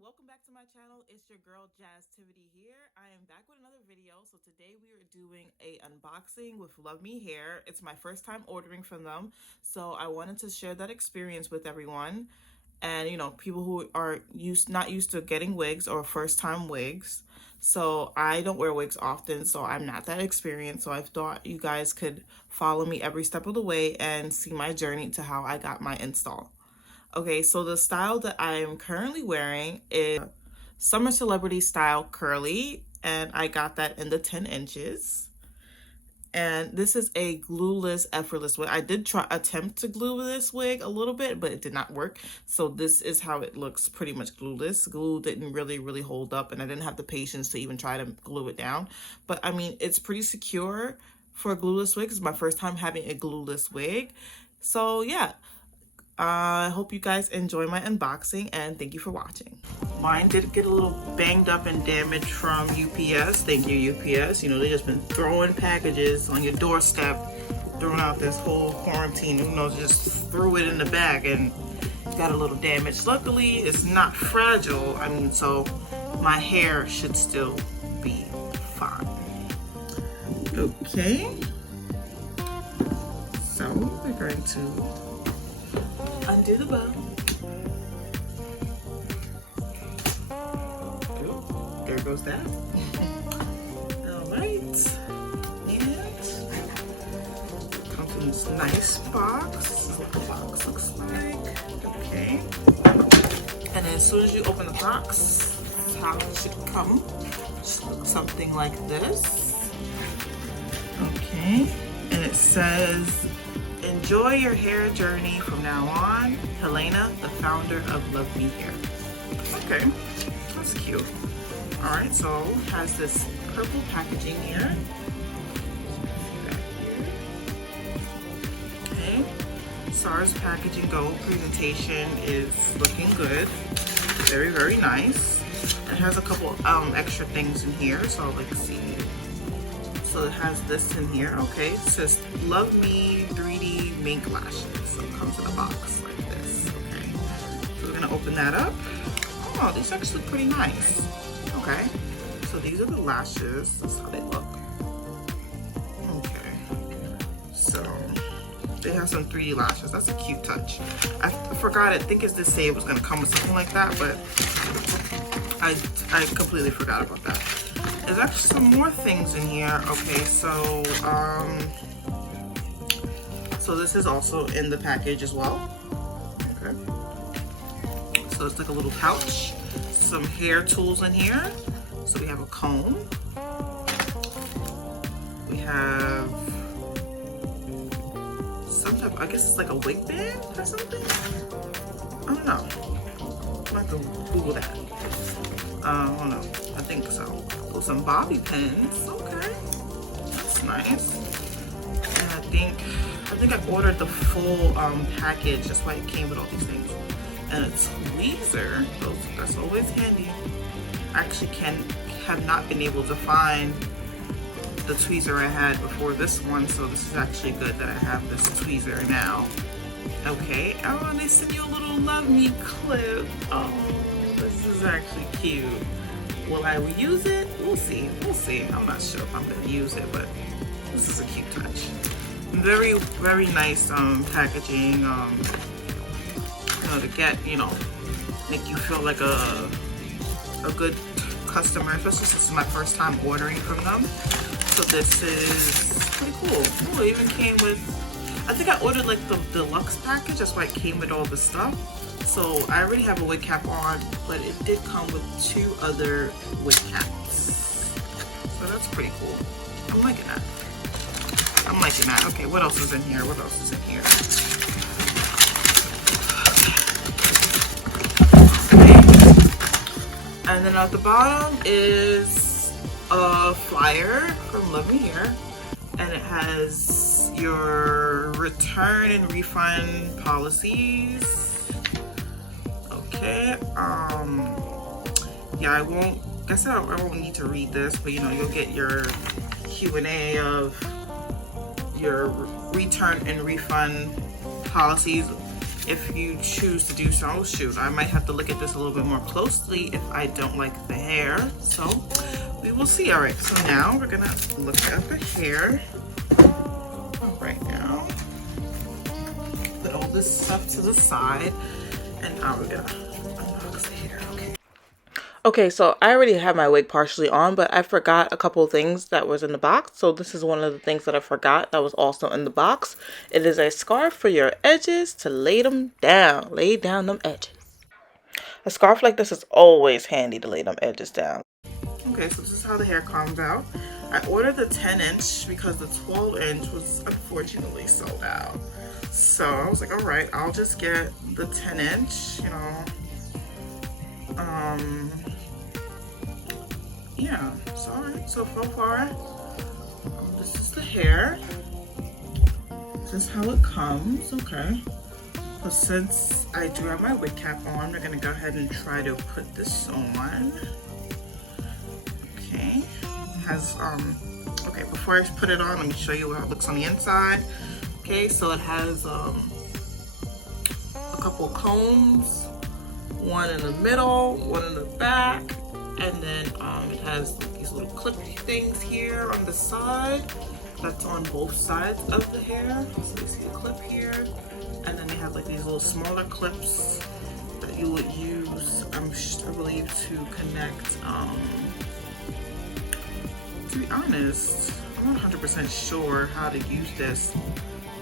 welcome back to my channel. It's your girl JazzTivity here. I am back with another video. So today we are doing a unboxing with LUVME hair. It's my first time ordering from them, so I wanted to share that experience with everyone, and people who are not used to getting wigs or first time wigs. So I don't wear wigs often, so I'm not that experienced. So I thought you guys could follow me every step of the way and see my journey to how I got my install. Okay, so the style that I am currently wearing is Summer Celebrity style curly, and I got that in the 10 inches. And this is a glueless, effortless wig. I did attempt to glue this wig a little bit, but it did not work. So this is how it looks, pretty much glueless. Glue didn't really hold up, and I didn't have the patience to even try to glue it down. But I mean, it's pretty secure for a glueless wig. It's my first time having a glueless wig. So yeah. I hope you guys enjoy my unboxing, and thank you for watching. Mine did get a little banged up and damaged from UPS. Thank you, UPS. They just been throwing packages on your doorstep, throwing out this whole quarantine. Just threw it in the bag and got a little damage. Luckily, it's not fragile. So my hair should still be fine. Okay. So we're going to undo the bow. Oh, there goes that. Alright. And comes in this nice box. This is what the box looks like. Okay. And then as soon as you open the box, that's how it should come. Just look something like this. Okay. And it says, "Enjoy your hair journey from now on. Helena, the founder of LUVME Hair." Okay, that's cute. Alright, so it has this purple packaging here. Okay, SARS packaging gold presentation is looking good. Very nice. It has a couple extra things in here, so let's see. So it has this in here. Okay, it says LUVME 3D mink lashes. So it comes in a box like this. Okay, so we're gonna open that up. Oh, these are actually pretty nice. Okay, so these are the lashes. That's how they look. Okay, so they have some 3D lashes. That's a cute touch. I forgot. I think it did say it was gonna come with something like that, but I completely forgot about that. There's actually some more things in here. Okay, so so this is also in the package as well. Okay, so it's like a little pouch, some hair tools in here. So we have a comb, we have some type, I guess it's like a wig band or something. I don't know. I'm gonna have to Google that. I don't know. I think so. Oh, some bobby pins. Okay, that's nice. And I think I ordered the full package. That's why it came with all these things. And a tweezer. That's always handy. I actually have not been able to find the tweezer I had before this one, so this is actually good that I have this tweezer now. Okay. Oh, and they sent you a little LUVME clip. Oh, this is actually cute. Will I use it? We'll see. I'm not sure if I'm gonna use it, but this is a cute touch. Very nice packaging. To get, make you feel like a good customer, especially since it's my first time ordering from them. So this is pretty cool. Oh, it even came with, I think I ordered like the deluxe package. That's why it came with all the stuff. So I already have a wig cap on, but it did come with 2 other wig caps. So that's pretty cool. I'm liking that. Okay, what else is in here? Okay. And then at the bottom is a flyer from LUVME Hair, and it has your return and refund policies. Okay, yeah, I won't need to read this, but you'll get your Q&A of your return and refund policies if you choose to do so. Oh shoot, I might have to look at this a little bit more closely if I don't like the hair. So we will see. All right, so now we're gonna look at the hair. Right now, put all this stuff to the side, and now we're gonna unbox the hair. Okay, so I already have my wig partially on, but I forgot a couple of things that was in the box. So this is one of the things that I forgot that was also in the box. It is a scarf for your edges to lay them down. Lay down them edges. A scarf like this is always handy to lay them edges down. Okay, so this is how the hair comes out. I ordered the 10-inch because the 12-inch was unfortunately sold out. So I was like, all right, I'll just get the 10-inch, you know. Yeah, so alright, so far, this is the hair. This is how it comes, okay. So since I do have my wig cap on, we're gonna go ahead and try to put this on. Okay, it has, okay, before I put it on, let me show you how it looks on the inside. Okay, so it has a couple combs, one in the middle, one in the back, and then it has these little clip things here on the side. That's on both sides of the hair. So you see a clip here, and then they have like these little smaller clips that you would use, I believe, to connect. To be honest, I'm not 100% sure how to use this.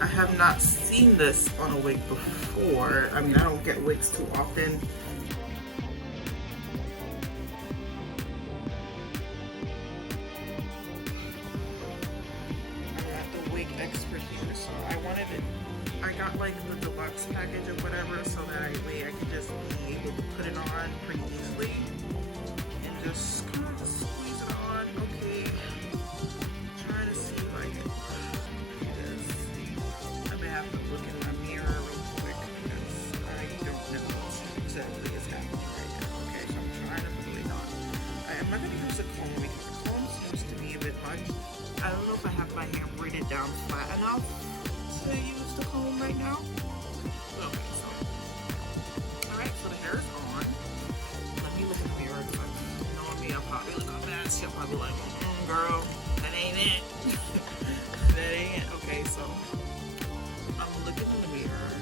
I have not seen this on a wig before. I mean, I don't get wigs too often. Expert here, so I wanted it. I got like the deluxe package or whatever, so that way I could just be able to put it on pretty easily and just kind of just squeeze it on. Okay, trying to see like this. I may have to look in my mirror real quick because I don't know what exactly is happening right now. Okay, so I'm trying to put it on. I'm not gonna use a comb because the comb seems to be a bit much. I don't know if I have my hair braided down flat enough to use the comb right now. Okay, so alright, so the hair is on. Let me look in the mirror because you know me, I'll probably look a mess. You'll probably be like, girl, that ain't it. That ain't it. Okay, so I'm looking in the mirror.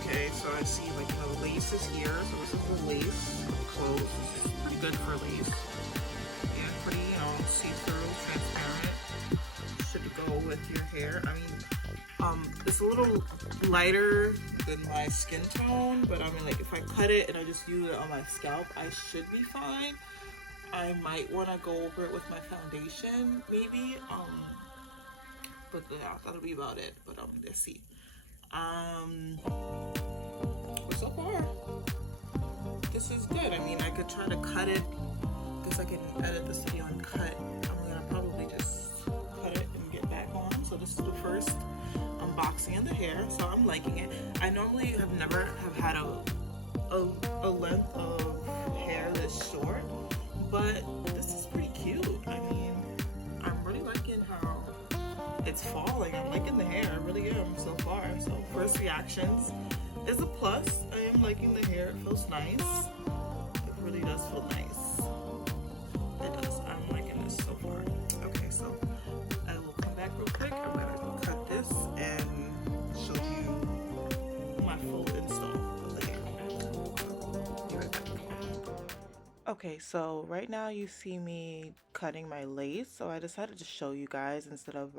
Okay, so I see like the laces here. So this is the lace clothes. It's pretty good for lace. Pretty, you know, see-through, transparent. Should go with your hair. I mean, it's a little lighter than my skin tone, but I mean, like, if I cut it and I just use it on my scalp, I should be fine. I might want to go over it with my foundation, maybe. But yeah, that'll be about it. But let's see. But so far, this is good. I mean, I could try to cut it. I can edit this video and cut. I'm gonna probably just cut it and get back on. So this is the first unboxing of the hair. So I'm liking it. I normally have never had a length of hair this short, but this is pretty cute. I mean, I'm really liking how it's falling. I'm liking the hair. I really am so far. So first reactions is a plus. I am liking the hair. It feels nice. It really does feel nice. It does. I'm liking this so far. Okay, so I will come back real quick. I'm gonna cut this and show you my full install of the hair. Be right back. Okay, so right now you see me cutting my lace. So I decided to show you guys instead of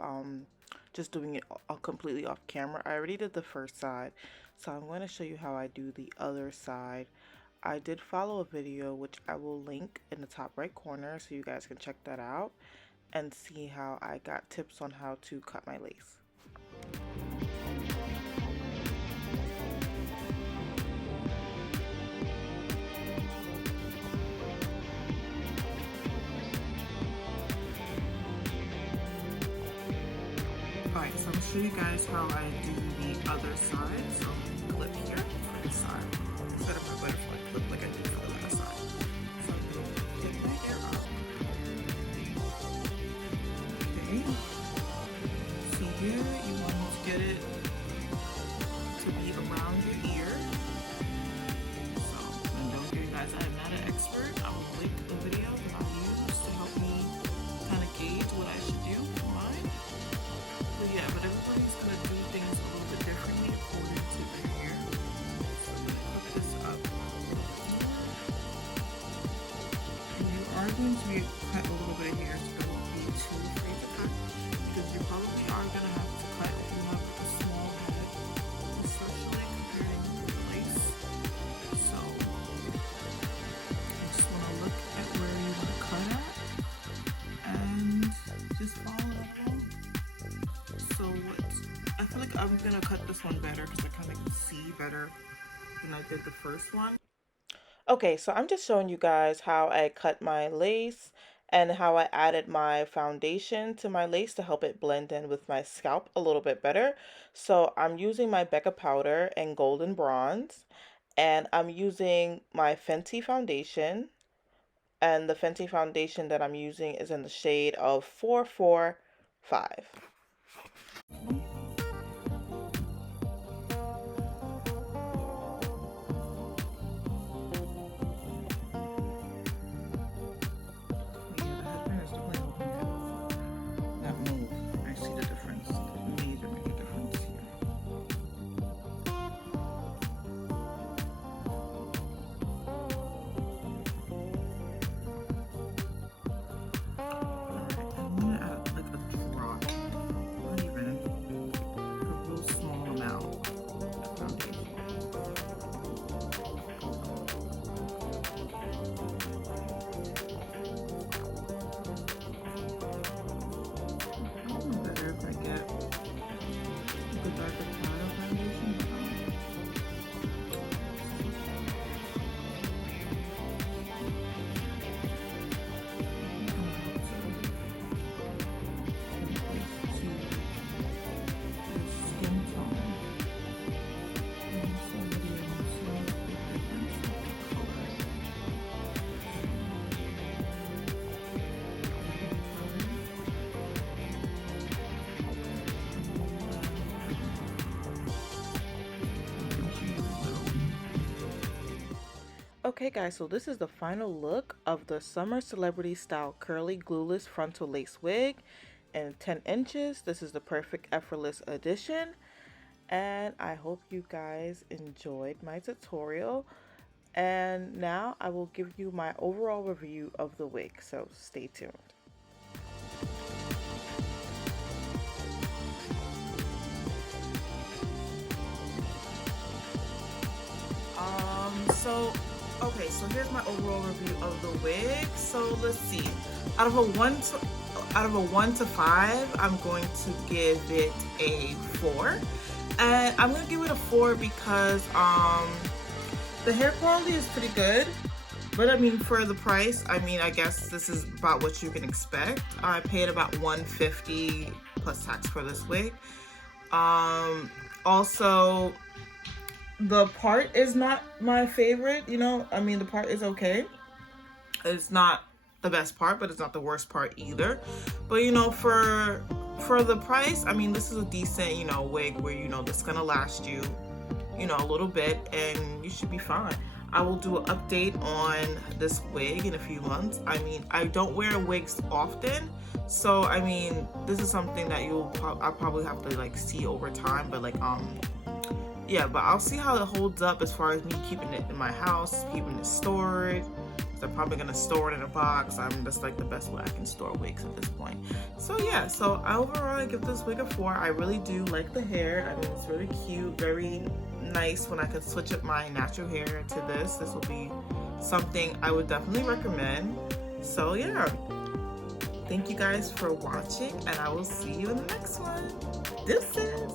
just doing it completely off camera. I already did the first side, so I'm going to show you how I do the other side. I did follow a video which I will link in the top right corner so you guys can check that out and see how I got tips on how to cut my lace. Alright, so I'm going to show you guys how I do the other side. So clip here for this side. Instead of my butterfly clip like I did for the last side. So I'm going to take my hair out. Okay. So here you want to get it I'm gonna cut this one better because I kind of can see better than I did the first one. Okay, so I'm just showing you guys how I cut my lace and how I added my foundation to my lace to help it blend in with my scalp a little bit better. So I'm using my Becca powder and golden bronze, and I'm using my Fenty foundation, and the Fenty foundation that I'm using is in the shade of 445. Okay guys, so this is the final look of the Summer Celebrity Style Curly Glueless Frontal Lace Wig in 10 inches. This is the perfect effortless addition, and I hope you guys enjoyed my tutorial. And now I will give you my overall review of the wig, so stay tuned. Okay, so here's my overall review of the wig. So let's see. Out of a 1 to 5, I'm going to give it a 4. And I'm gonna give it a 4 because the hair quality is pretty good. But I mean, for the price, I mean, I guess this is about what you can expect. I paid about $150 plus tax for this wig. Also, the part is not my favorite, you know. I mean, the part is okay. It's not the best part, but it's not the worst part either. But you know, for the price, I mean, this is a decent, you know, wig where, you know, this is gonna last you, you know, a little bit, and you should be fine. I will do an update on this wig in a few months. I mean, I don't wear wigs often, so I mean, this is something that I'll probably have to like see over time, but like yeah, but I'll see how it holds up as far as me keeping it in my house, keeping it stored. I'm probably gonna store it in a box. That's like the best way I can store wigs at this point. So yeah, so overall I give this wig a 4. I really do like the hair. I mean, it's really cute, very nice. When I could switch up my natural hair to this will be something I would definitely recommend. So yeah, thank you guys for watching, and I will see you in the next one. Deuces.